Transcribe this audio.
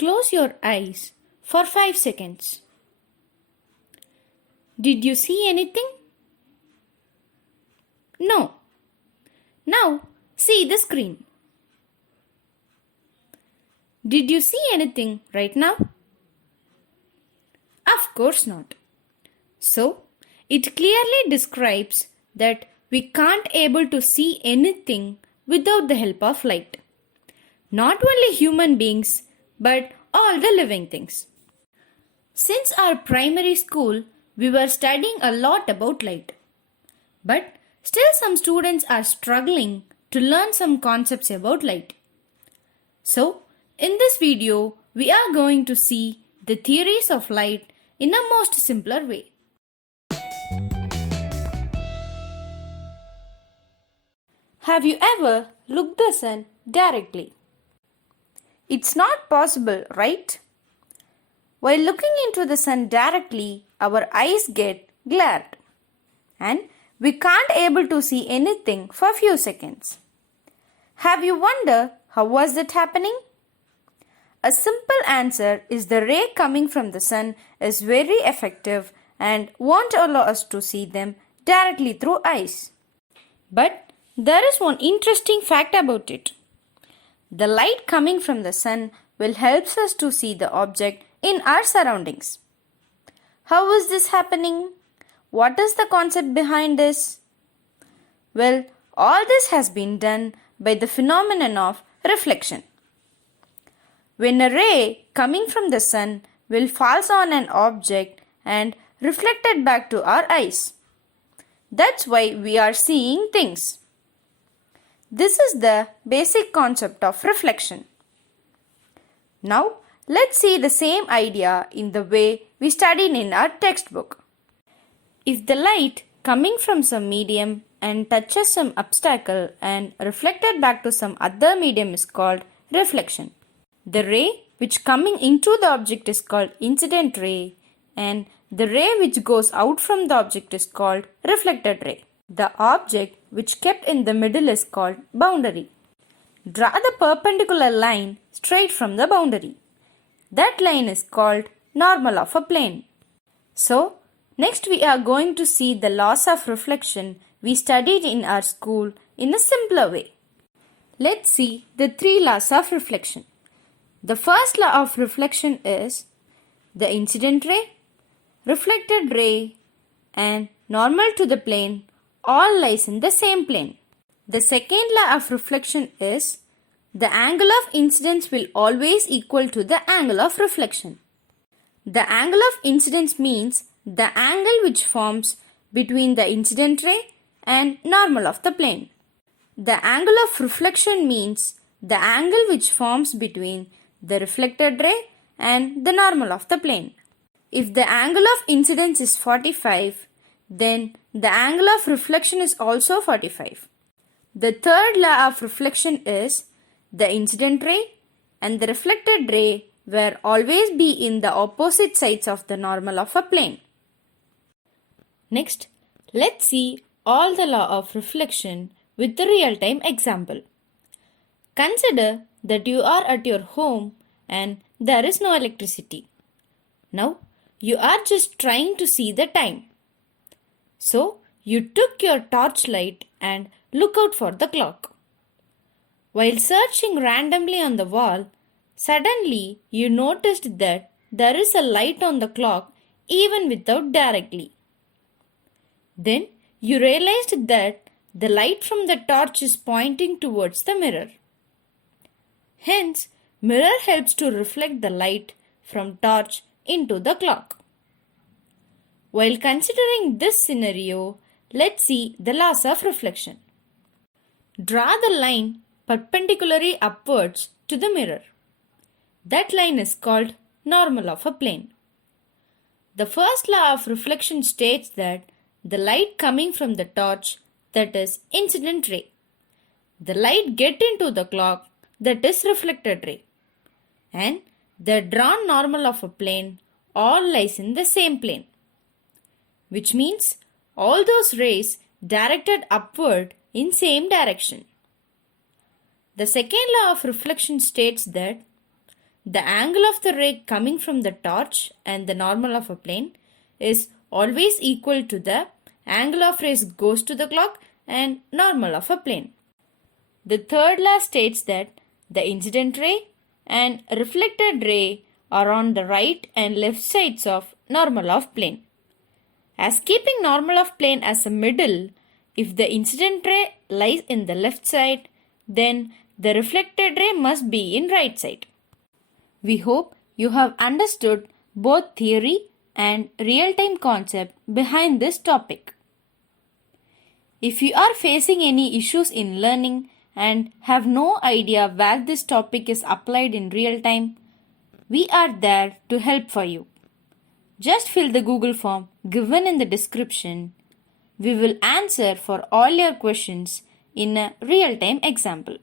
Close your eyes for 5 seconds. Did you see anything? No. Now see the screen. Did you see anything right now? Of course not. So, it clearly describes that we can't able to see anything without the help of light. Not only human beings, but all the living things. Since our primary school, we were studying a lot about light. But still some students are struggling to learn some concepts about light. So, in this video, we are going to see the theories of light in a most simpler way. Have you ever looked the sun directly? It's not possible, right? While looking into the sun directly, our eyes get glared and we can't able to see anything for a few seconds. Have you wondered how was that happening? A simple answer is the ray coming from the sun is very effective and won't allow us to see them directly through eyes. But there is one interesting fact about it. The light coming from the sun will help us to see the object in our surroundings. How is this happening? What is the concept behind this? Well, all this has been done by the phenomenon of reflection. When a ray coming from the sun will fall on an object and reflected back to our eyes. That's why we are seeing things. This is the basic concept of reflection. Now, let's see the same idea in the way we studied in our textbook. If the light coming from some medium and touches some obstacle and reflected back to some other medium is called reflection. The ray which coming into the object is called incident ray and the ray which goes out from the object is called reflected ray. The object which kept in the middle is called boundary. Draw the perpendicular line straight from the boundary. That line is called normal of a plane. So, next we are going to see the laws of reflection we studied in our school in a simpler way. Let's see the 3 laws of reflection. The first law of reflection is the incident ray, reflected ray and normal to the plane all lies in the same plane. The second law of reflection is the angle of incidence will always equal to the angle of reflection. The angle of incidence means the angle which forms between the incident ray and normal of the plane. The angle of reflection means the angle which forms between the reflected ray and the normal of the plane. If the angle of incidence is 45, then the angle of reflection is also 45. The third law of reflection is the incident ray and the reflected ray will always be in the opposite sides of the normal of a plane. Next, let's see all the law of reflection with the real-time example. Consider that you are at your home and there is no electricity. Now, you are just trying to see the time. So, you took your torchlight and look out for the clock. While searching randomly on the wall, suddenly you noticed that there is a light on the clock even without directly. Then you realized that the light from the torch is pointing towards the mirror. Hence, mirror helps to reflect the light from torch into the clock. While considering this scenario, let's see the laws of reflection. Draw the line perpendicularly upwards to the mirror. That line is called normal of a plane. The first law of reflection states that the light coming from the torch, that is incident ray. The light get into the clock, that is reflected ray. And the drawn normal of a plane all lies in the same plane. Which means all those rays directed upward in same direction. The second law of reflection states that the angle of the ray coming from the torch and the normal of a plane is always equal to the angle of rays goes to the clock and normal of a plane. The third law states that the incident ray and reflected ray are on the right and left sides of normal of plane. As keeping normal of plane as a middle, if the incident ray lies in the left side, then the reflected ray must be in right side. We hope you have understood both theory and real-time concept behind this topic. If you are facing any issues in learning and have no idea where this topic is applied in real time, we are there to help for you. Just fill the Google form given in the description. We will answer for all your questions in a real-time example.